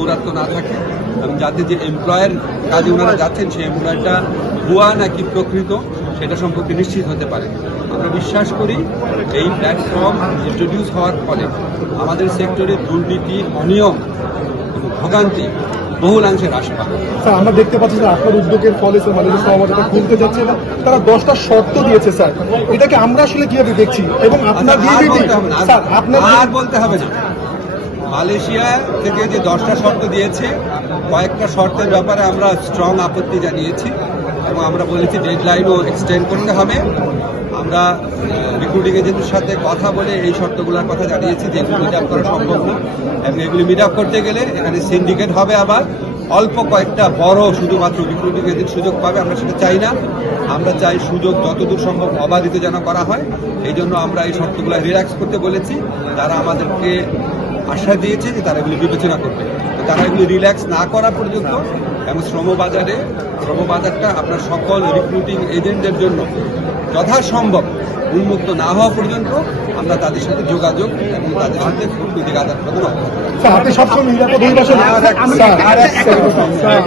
দৌরাত্ম না থাকে এবং যাতে যে এমপ্লয়ের কাজে ওনারা যাচ্ছেন সেই এমপ্লয়ারটা ভুয়া নাকি প্রকৃত সেটা সম্পর্কে নিশ্চিত হতে পারে। আমরা বিশ্বাস করি এই প্ল্যাটফর্ম ইন্ট্রোডিউস হওয়ার ফলে আমাদের সেক্টরে দুর্নীতি, অনিয়ম এবং ভোগান্তি বহুলাংশে হ্রাস পাবে। স্যার, আমরা দেখতে পাচ্ছি যে আপনার উদ্যোগের ফলে মালয়েশিয়া সহমর্যাদা খুলতে যাচ্ছে না, তারা 10টা শর্ত দিয়েছে স্যার, এটাকে আমরা আসলে কিভাবে দেখছি? এবং আপনার আর বলতে হবে না, মালয়েশিয়া থেকে যে 10টা শর্ত দিয়েছে, কয়েকটা শর্তের ব্যাপারে আমরা স্ট্রং আপত্তি জানিয়েছি এবং আমরা বলেছি ডেডলাইনও এক্সটেন্ড করতে হবে। আমরা রিক্রুটিং এজেন্টের সাথে কথা বলে এই শর্তগুলোর কথা জানিয়েছি যে এগুলো মিট আপ করা সম্ভব না এবং এগুলি মিট আপ করতে গেলে এখানে সিন্ডিকেট হবে, আবার অল্প কয়েকটা বড় শুধুমাত্র রিক্রুটিং এজেন্ট সুযোগ পাবে। আমরা সেটা চাই না, আমরা চাই সুযোগ যতদূর সম্ভব অবাধিত যেন করা হয়। এই জন্য আমরা এই শর্তগুলো রিল্যাক্স করতে বলেছি। তারা আমাদেরকে আশ্বাস দিয়েছে যে তারা এগুলি বিবেচনা করবে। তারা এগুলি রিল্যাক্স না করা পর্যন্ত এবং শ্রমবাজারটা আপনার সকল রিক্রুটিং এজেন্টদের জন্য যথাসম্ভব উন্মুক্ত না হওয়া পর্যন্ত আমরা তাদের সাথে যোগাযোগ এবং তাদের সাথে কূটনৈতিক আদান প্রদান অব্যাহত রাখবো।